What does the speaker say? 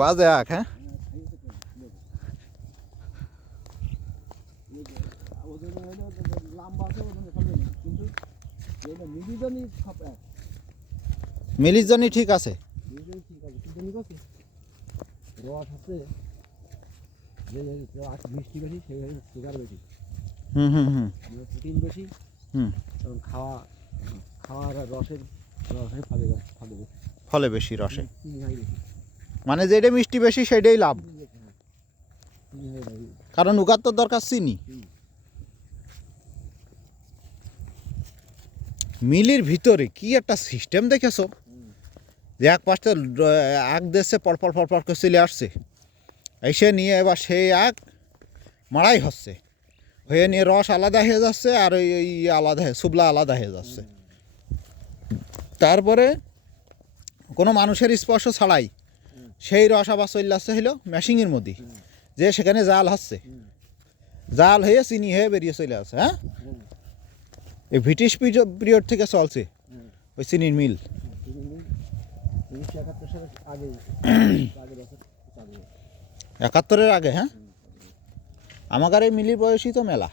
বাজে আখ, হ্যাঁ মিলিজনি ঠিক আছে। ফলে বেশি রসে, মানে যেটা মিষ্টি বেশি সেটাই লাভ, কারণ উগার তো দরকার চিনি। মিলির ভিতরে কি একটা সিস্টেম দেখেছো, যে এক পাশটা আগ দেশে পরপর পরপর করে চলে আসছে, এসে নিয়ে এবার সেই আগ মাড়াই হচ্ছে, হয়ে নিয়ে রস আলাদা হয়ে যাচ্ছে, আর ওই আলাদা শুবলা আলাদা হয়ে যাচ্ছে। তারপরে কোনো মানুষের স্পর্শ ছাড়াই সেই রস আবার চলে আসছে হলো মেশিনের মধ্যে, যে সেখানে জাল হচ্ছে, জাল হয়ে চিনি হয়ে বেরিয়ে চলে আসছে। হ্যাঁ, এই ব্রিটিশ পিরিয়ড থেকে চলছে ওই চিনির মিল। 71-এর আগে। হ্যাঁ, আমাদের এই মিলির বয়সই তো মেলা।